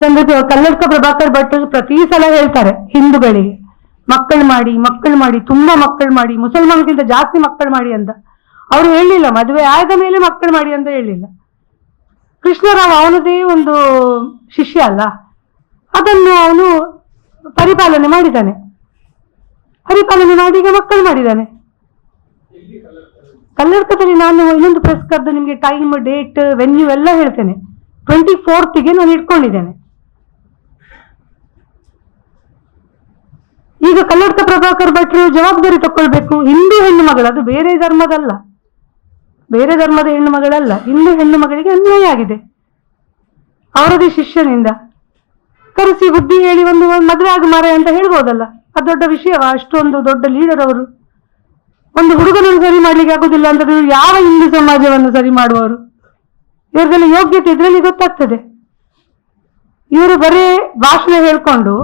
ಕಲ್ಲಡ್ಕ ಪ್ರಭಾಕರ್ ಭಟ್ರು ಪ್ರತಿ ಸಲ ಹೇಳ್ತಾರೆ ಹಿಂದೂಗಳಿಗೆ ಮಕ್ಕಳು ಮಾಡಿ ತುಂಬಾ ಮಕ್ಕಳು ಮಾಡಿ, ಮುಸಲ್ಮಾನ್ಗಿಂತ ಜಾಸ್ತಿ ಮಕ್ಕಳು ಮಾಡಿ ಅಂತ. ಅವರು ಹೇಳಿಲ್ಲ ಮದುವೆ ಆದ ಮೇಲೆ ಮಕ್ಕಳು ಮಾಡಿ ಅಂತ ಹೇಳಿಲ್ಲ. ಕೃಷ್ಣರಾವ್ ಅವನದೇ ಒಂದು ಶಿಷ್ಯ ಅಲ್ಲ, ಅದನ್ನು ಅವನು ಪರಿಪಾಲನೆ ಮಾಡಿದ್ದಾನೆ. ಪರಿಪಾಲನೆ ಮಾಡಿ ಈಗ ಮಕ್ಕಳು ಮಾಡಿದ್ದಾನೆ. ಕಲ್ಲಡ್ಕದಲ್ಲಿ ನಾನು ಇನ್ನೊಂದು ಪ್ರೆಸ್ ಕರೆದು ನಿಮಗೆ ಟೈಮ್, ಡೇಟ್, ವೆನ್ಯೂ ಎಲ್ಲ ಹೇಳ್ತೇನೆ. 24ಗೆ ನಾನು ಇಟ್ಕೊಂಡಿದ್ದೇನೆ. ಈಗ ಕಲ್ಲಡ್ಕ ಪ್ರಭಾಕರ್ ಭಟ್ರು ಜವಾಬ್ದಾರಿ ತಕೊಳ್ಬೇಕು. ಹಿಂದೂ ಹೆಣ್ಣು ಮಗಳು, ಅದು ಬೇರೆ ಧರ್ಮದಲ್ಲ, ಬೇರೆ ಧರ್ಮದ ಹೆಣ್ಣು ಮಗಳಲ್ಲ. ಹಿಂದೂ ಹೆಣ್ಣು ಮಗಳಿಗೆ ಅನ್ಯಾಯ ಆಗಿದೆ ಅವರದೇ ಶಿಷ್ಯನಿಂದ. ಕರೆಸಿ ಬುದ್ಧಿ ಹೇಳಿ ಒಂದು ಮದುವೆ ಆಗ ಮಾರೆ ಅಂತ ಹೇಳ್ಬೋದಲ್ಲ. ಅದು ದೊಡ್ಡ ವಿಷಯವಾ? ಅಷ್ಟೊಂದು ದೊಡ್ಡ ಲೀಡರ್ ಅವರು. ಒಂದು ಹುಡುಗನನ್ನು ಸರಿ ಮಾಡ್ಲಿಕ್ಕೆ ಆಗುದಿಲ್ಲ ಅಂತಂದ್ರೆ ಯಾವ ಹಿಂದೂ ಸಮಾಜವನ್ನು ಸರಿ ಮಾಡುವವರು? ಇವ್ರಿಗೆಲ್ಲ ಯೋಗ್ಯತೆ ಇದ್ರಲ್ಲಿ ಗೊತ್ತಾಗ್ತದೆ. ಇವರು ಬರೇ ಭಾಷಣ ಹೇಳ್ಕೊಂಡು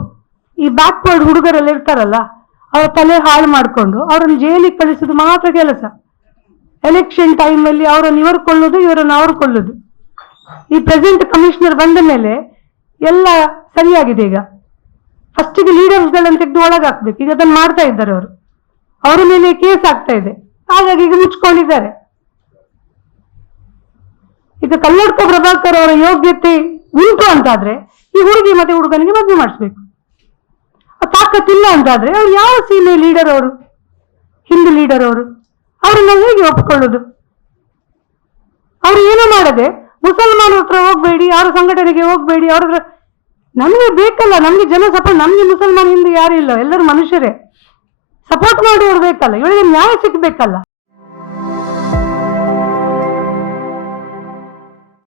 ಈ ಬ್ಯಾಕ್ವರ್ಡ್ ಹುಡುಗರೆಲ್ಲ ಇರ್ತಾರಲ್ಲ, ಅವರ ತಲೆ ಹಾಳು ಮಾಡಿಕೊಂಡು ಅವರನ್ನು ಜೈಲಿಗೆ ಕಳಿಸೋದು ಮಾತ್ರ ಕೆಲಸ. ಎಲೆಕ್ಷನ್ ಟೈಮಲ್ಲಿ ಅವರನ್ನು ಇವರು ಕೊಳ್ಳೋದು, ಇವರನ್ನು ಅವರು ಕೊಳ್ಳೋದು. ಈ ಪ್ರೆಸೆಂಟ್ ಕಮಿಷನರ್ ಬಂದ ಮೇಲೆ ಎಲ್ಲ ಸರಿಯಾಗಿದೆ. ಈಗ ಫಸ್ಟಿಗೆ ಲೀಡರ್ಸ್ಗಳನ್ನು ತೆಗೆದು ಒಳಗಾಕ್ಬೇಕು. ಈಗ ಅದನ್ನು ಮಾಡ್ತಾ ಇದ್ದಾರೆ ಅವರು. ಅವರ ಮೇಲೆ ಕೇಸ್ ಆಗ್ತಾ ಇದೆ, ಹಾಗಾಗಿ ಈಗ ಮುಚ್ಕೊಂಡಿದ್ದಾರೆ. ಈಗ ಕಲ್ಲಡ್ಕ ಪ್ರಭಾಕರ್ ಅವರ ಯೋಗ್ಯತೆ ಉಂಟು ಅಂತಾದ್ರೆ ಈ ಹುಡುಗಿ ಮತ್ತೆ ಹುಡುಗನಿಗೆ ಮದುವೆ ಮಾಡಿಸ್ಬೇಕು. ತಾಕತ್ತಿಲ್ಲ ಅಂತಾದ್ರೆ ಅವ್ರು ಯಾವ ಸೀಮೆ ಲೀಡರ್ ಅವರು? ಹಿಂದೂ ಲೀಡರ್ ಅವರು. ಅವ್ರನ್ನ ಹೇಗೆ ಒಪ್ಕೊಳ್ಳೋದು? ಅವ್ರು ಏನೂ ಮಾಡದೆ ಮುಸಲ್ಮಾನ ಹತ್ರ ಹೋಗ್ಬೇಡಿ, ಅವರ ಸಂಘಟನೆಗೆ ಹೋಗ್ಬೇಡಿ, ಅವ್ರ ಹತ್ರ. ನಮ್ಗೆ ಬೇಕಲ್ಲ, ನಮ್ಗೆ ಜನ ಸಪೋರ್ಟ್. ನಮ್ಗೆ ಮುಸಲ್ಮಾನ ಹಿಂದೂ ಯಾರು ಇಲ್ಲ, ಎಲ್ಲರೂ ಮನುಷ್ಯರೇ. ಸಪೋರ್ಟ್ ಮಾಡುವವರು ಬೇಕಲ್ಲ, ಇವಳಿಗೆ ನ್ಯಾಯ ಸಿಗ್ಬೇಕಲ್ಲ.